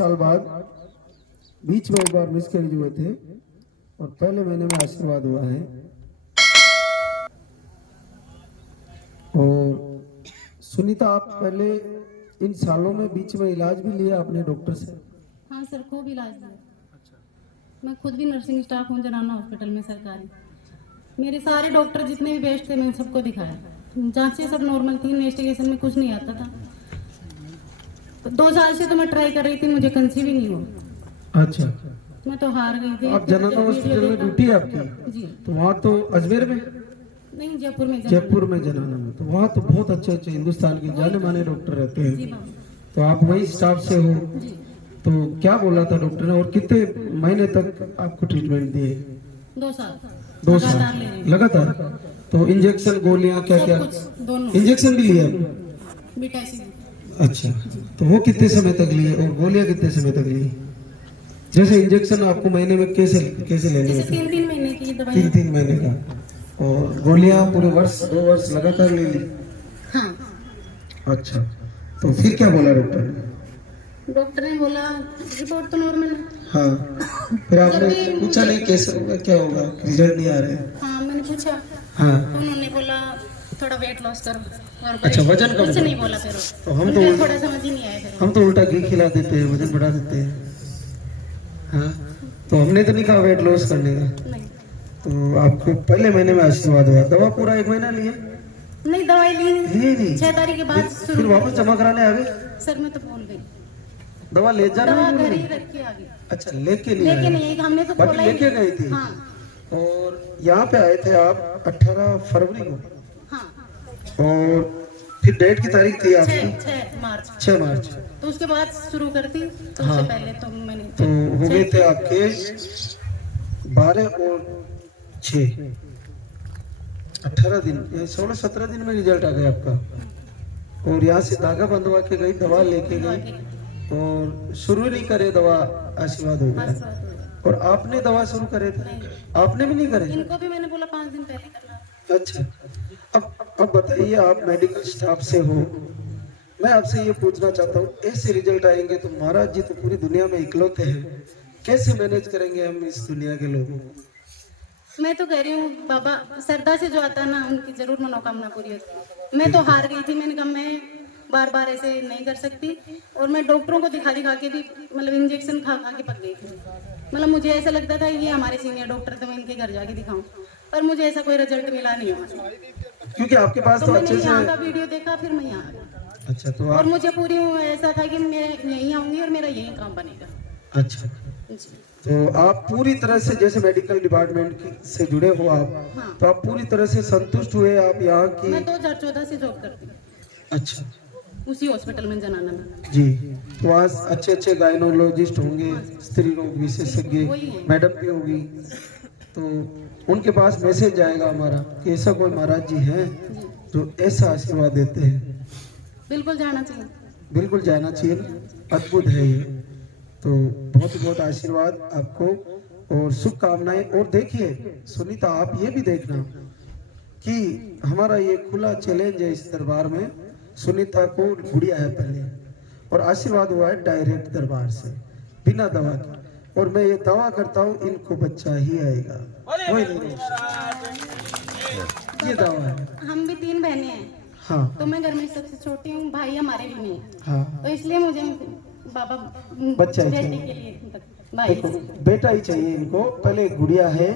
साल बाद बीच में एक बार मिसकैरेज हुए थे और पहले महीने में आशीर्वाद हुआ है। और सुनीता, आप पहले इन सालों में बीच में इलाज भी लिया आपने डॉक्टर से? हाँ सर, खूब इलाज लिया। मैं खुद भी नर्सिंग स्टाफ हूँ जनाना हॉस्पिटल में सरकारी। मेरे सारे डॉक्टर जितने भी बेस्ट थे मैंने सबको दिखाया, जांचें सब नॉर्मल थी, इन्वेस्टिगेशन में कुछ नहीं आता था। तो 2 साल से तो मैं ट्राई कर रही थी, मुझे कंसीव ही नहीं हुआ। अच्छा, मैं तो हार गई थी। आप जनाना हॉस्पिटल में ड्यूटी है आपकी? जी। तो वहाँ तो अजमेर में नहीं, जयपुर में। जयपुर में जनाना में, तो वहाँ तो बहुत अच्छे अच्छे हिंदुस्तान के जाने माने डॉक्टर रहते हैं। जी बाबा। तो आप वही स्टाफ से हो? जी। तो क्या बोला था डॉक्टर ने और कितने महीने तक आपको ट्रीटमेंट दिए? 2 साल। 2 साल लगातार? तो इंजेक्शन, गोलियां, क्या क्या? दोनों। इंजेक्शन भी लिया? बीटासी। अच्छा, तो वो कितने समय तक लिए और गोलियां कितने समय तक ली? जैसे इंजेक्शन आपको महीने में कैसे कैसे लेने होते? 3 महीने की दवाई। 3 महीने का। और गोलियां पूरे वर्ष 2 वर्ष लगातार ले ली? हाँ। अच्छा, तो फिर क्या बोला डॉक्टर ने? डॉक्टर ने बोला रिपोर्ट तो नॉर्मल है। हाँ, फिर आपने पूछा नहीं कैसे होगा, क्या होगा, रिजल्ट नहीं आ रहे? हाँ, मैंने पूछा। हाँ, तो उन्होंने बोला थोड़ा वेट लॉस करो। और अच्छा, वजन कम कुछ करो। नहीं बोला फिर। तो हम तो थोड़ा समझ ही नहीं आया फिर। हम तो उल्टा घी खिला देते हैं, वजन बढ़ा देते हैं। हाँ, तो हमने तो नहीं कहा वेट लॉस करने का। नहीं। तो आपको पहले महीने में आशीर्वाद हुआ, दवा पूरा 1 महीना लिए? नहीं, दवाई ली नहीं 6 तारीख के बाद फिर वापस जमा कराने आ गए? सर मैं तो भूल गई। दवा ले जाना दवा नहीं घर ही भूल गए? रख के आ गई। अच्छा, लेके नहीं लेके आए? नहीं आई, हमने तो बाकी खोला ही लेके नहीं। गई थी? हाँ। और यहाँ पे आए थे आप 18 फरवरी को? हाँ। और फिर डेट की तारीख थी आपकी? 6 मार्च। 6 मार्च। तो उसके बाद शुरू करती तो हाँ। उससे पहले तो मैंने तो हो गए थे आपके 12 और 6 18 दिन, 16-17 दिन में रिजल्ट आ गया आपका। और यहाँ से धागा बंधवा के गई, दवा लेके गई और शुरू नहीं करे दवा, आशीर्वाद हो गया। और आपने दवा शुरू करे थे? आपने भी नहीं करे? इनको भी मैंने बोला 5 दिन पहले करना। अच्छा, अब बताइए, आप मेडिकल स्टाफ से हो, मैं आपसे ये पूछना चाहता हूँ, ऐसे रिजल्ट आएंगे तो महाराज जी तो पूरी दुनिया में इकलौते हैं, कैसे मैनेज करेंगे हम इस दुनिया के लोगों को? मैं तो कह रही हूँ बाबा, श्रद्धा से जो आता है ना उनकी जरूर मनोकामना पूरी होती है। मैं तो हार गई थी, मैंने कहा मैं बार बार ऐसे नहीं कर सकती। और मैं डॉक्टरों को दिखा दिखा के भी, मतलब इंजेक्शन खा खा के पक गई थी। मतलब मुझे ऐसा लगता था ये हमारे सीनियर डॉक्टर थे, मैं इनके घर जाके दिखाऊं, पर मुझे ऐसा कोई रिजल्ट मिला नहीं हुआ। क्योंकि आपके पास तो अच्छे से यहाँ का वीडियो देखा, फिर मैं यहाँ आ गई। अच्छा, तो और मुझे पूरी ऐसा था कि मैं यहीं आऊंगी और मेरा यही काम बनेगा। अच्छा, तो आप पूरी तरह से जैसे मेडिकल डिपार्टमेंट से जुड़े हो आप? हाँ। तो आप पूरी तरह से संतुष्ट हुए आप यहाँ की? मैं 2014 से जॉब करती हूँ। अच्छा, उसी हॉस्पिटल में जनाना में। जी। तो वहाँ अच्छे अच्छे गायनोलॉजिस्ट होंगे, स्त्री रोग विशेषज्ञ मैडम भी होगी, तो उनके पास मैसेज जाएगा हमारा कि ऐसा कोई महाराज जी हैं जो ऐसा आशीर्वाद देते हैं? बिल्कुल जाना चाहिए। बिल्कुल जाना चाहिए, अद्भुत है ये। तो बहुत बहुत आशीर्वाद आपको और शुभकामनाएं। और देखिए सुनीता, आप ये भी देखना कि हमारा ये खुला चैलेंज है इस दरबार में, सुनीता को गुड़िया है पहले, और आशीर्वाद हुआ है डायरेक्ट दरबार से, बिना दवा के। और मैं ये दावा करता हूँ इनको बच्चा ही आएगा, कोई नहीं, ये दावा है। हम भी 3 बहनें हैं। हाँ। तो मैं घर में सबसे छोटी हूँ, भाई हमारे भी नहीं है। हाँ। तो इसलिए मुझे बाबा बच्चा ही बेटे चाहिए। के लिए भाई। देखो, बेटा ही चाहिए इनको, पहले गुड़िया है।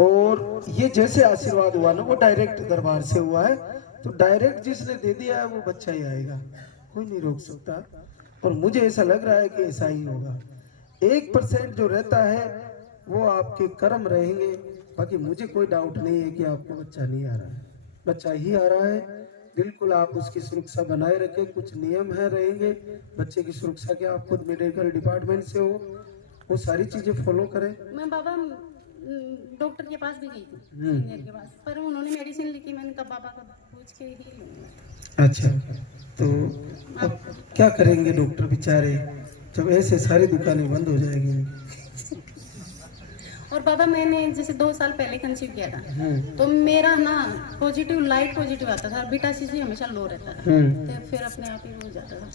और ये जैसे आशीर्वाद हुआ ना वो डायरेक्ट दरबार से हुआ है, तो डायरेक्ट जिसने दे दिया है वो बच्चा ही आएगा, कोई नहीं रोक सकता। और मुझे ऐसा लग रहा है कि ऐसा ही होगा। 1% जो रहता है वो आपके कर्म रहेंगे, बाकी मुझे कोई डाउट नहीं है कि आपको बच्चा नहीं आ रहा है, बच्चा ही आ रहा है। बिल्कुल आप उसकी सुरक्षा बनाए रखें, कुछ नियम है रहेंगे बच्चे की सुरक्षा के, आप खुद मेडिकल डिपार्टमेंट से हो, वो सारी चीजें फॉलो करें। मैं बाबा डॉक्टर के पास भी गई थी, सीनियर के पास, पर उन्होंने मेडिसिन लिखी, मैंने कहा बाबा को पूछ के ही लूंगा। अच्छा, तो अब क्या करेंगे डॉक्टर बेचारे, जब ऐसे सारी दुकानें बंद हो जाएगी? और बाबा मैंने जैसे 2 साल पहले कंसीव किया था, तो मेरा ना पॉजिटिव लाइट पॉजिटिव आता था, बीटा सीसी हमेशा लो रहता था, तो फिर अपने आप ही हो जाता था।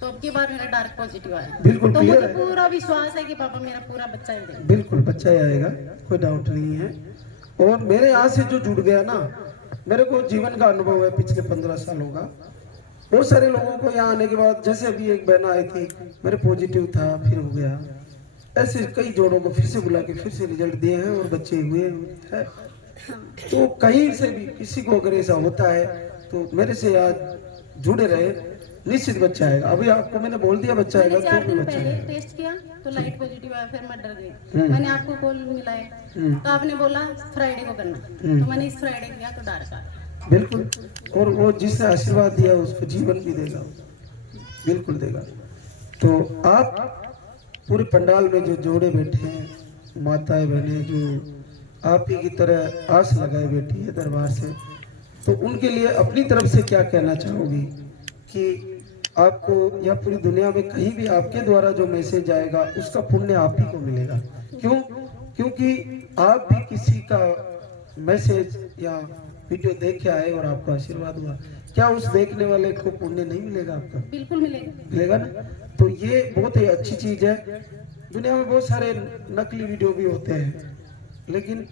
तो अब की बार मेरा डार्क पॉजिटिव आया, बिल्कुल तो clear मुझे है। पूरा विश्वास है कि पापा मेरा पूरा बच्चा ही देंगे। बिल्कुल बच्चा ही आएगा, कोई डाउट नहीं है। और मेरे यहाँ से जो जुड़ गया ना, मेरे को जीवन का अनुभव है पिछले 15 सालों का। बहुत सारे लोगों को यहाँ आने के बाद, जैसे अभी एक बहन आई थी, मेरे पॉजिटिव था फिर हो गया, ऐसे कई जोड़ों को फिर से बुला के फिर से रिजल्ट दिए हैं और बच्चे हुए हैं। तो कहीं से भी किसी को अगर ऐसा होता है तो मेरे से आज जुड़े रहे, निश्चित बच्चा आएगा। अभी आपको मैंने बोल दिया बच्चा आएगा, मैंने 4 तो दिन बच्चा पहले आएगा। टेस्ट किया तो लाइट पॉजिटिव आया, फिर मैं डर गई। मैंने आपको कॉल मिलाया तो आपने बोला फ्राइडे को करना, तो मैंने इस फ्राइडे किया तो डार्क आ गया। बिल्कुल, और वो जिसने आशीर्वाद दिया उसको जीवन भी देगा, बिल्कुल देगा। तो आप पूरे पंडाल में जो जोड़े बैठे हैं, माताएं बहनें जो आप ही की तरह आस लगाए बैठी है दरबार से, तो उनके लिए अपनी तरफ से क्या कहना चाहोगी कि आपको या पूरी दुनिया में कहीं भी आपके द्वारा जो मैसेज आएगा उसका पुण्य आप ही को मिलेगा? क्यों? क्योंकि आप भी किसी का मैसेज या वीडियो देख के आए और आपको आशीर्वाद हुआ, क्या उस देखने वाले को पुण्य नहीं मिलेगा आपका? बिल्कुल मिलेगा, मिलेगा ना। तो ये बहुत ही अच्छी चीज है। दुनिया में बहुत सारे नकली वीडियो भी होते हैं, लेकिन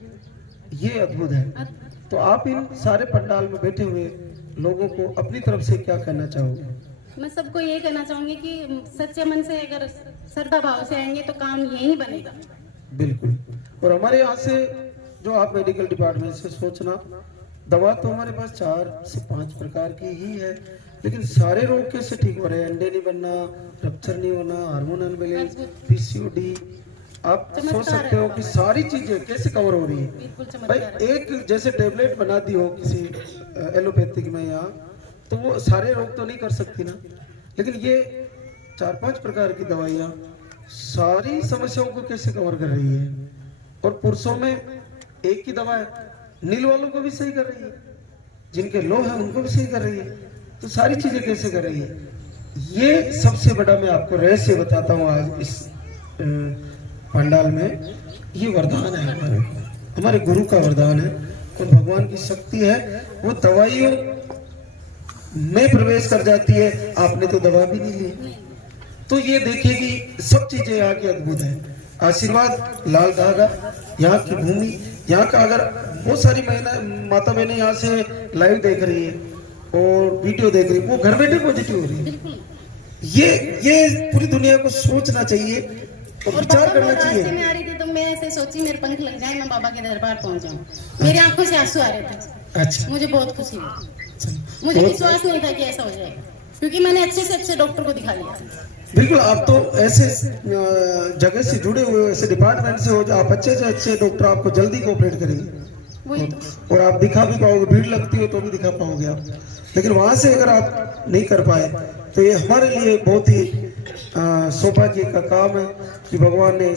ये अद्भुत है। तो आप इन सारे पंडाल में बैठे हुए लोगों को अपनी तरफ से क्या कहना चाहोगे? मैं सबको ये कहना चाहूंगी कि सच्चे मन से अगर श्रद्धा भाव से आएंगे तो काम यही बनेगा। बिल्कुल। और हमारे यहाँ से जो आप मेडिकल डिपार्टमेंट से सोचना, दवा तो हमारे पास 4 से 5 प्रकार की ही है, लेकिन सारे रोग कैसे ठीक हो रहे हैं? अंडे नहीं बनना, रप्चर नहीं होना, हार्मोन अनबैलेंस, पीसीओडी, आप सोच सकते हो कि सारी चीजें कैसे कवर हो रही है। बिल्कुल भाई चमत्कार है। एक जैसे टेबलेट बना दी हो किसी एलोपैथिक में यहाँ, तो वो सारे रोग तो नहीं कर सकती ना, लेकिन ये 4-5 प्रकार की दवाइयाँ सारी समस्याओं को कैसे कवर कर रही है। और पुरुषों में एक ही दवा है, नील वालों को भी सही कर रही है, जिनके लो है उनको भी सही कर रही है, तो सारी चीजें कैसे कर रही है। ये सबसे बड़ा मैं आपको रहस्य बताता हूँ आज इस पंडाल में। ये वरदान है हमारे गुरु का वरदान है और भगवान की शक्ति है, वो दवाइयों में प्रवेश कर जाती है। आपने तो दवा भी नहीं ली, तो ये देखिए कि सब चीजें यहाँ की अद्भुत है। आशीर्वाद, लाल धागा, यहाँ की भूमि, यहाँ का, अगर बहुत सारी माता बहनें यहाँ से लाइव देख रही है और वीडियो देख रही है, वो घर बैठे पॉजिटिव हो रही है। बिल्कुल। ये पूरी दुनिया को सोचना चाहिए और विचार करना रास्ते चाहिए। में आ रही थी तो मैं ऐसे सोची मेरे पंख लग जाए, मैं बाबा के दरबार पहुंच जाऊं। मेरी आंखों से आंसू आ रहे थे, अच्छा, मुझे बहुत खुशी हुई। मुझे विश्वास नहीं था कि ऐसा हो जाएगा, क्योंकि मैंने अच्छे से अच्छे डॉक्टर को दिखा लिया। बिल्कुल। आप तो ऐसे जगह से जुड़े हुए हो, ऐसे डिपार्टमेंट से हो, जो आप अच्छे से अच्छे डॉक्टर आपको जल्दी कोऑपरेट करेंगे वही तो। और आप दिखा भी पाओगे। भीड़ लगती हो तो भी दिखा पाओगे आप, लेकिन वहां से अगर आप नहीं कर पाए तो ये हमारे लिए बहुत ही सौभाग्य का काम है कि भगवान ने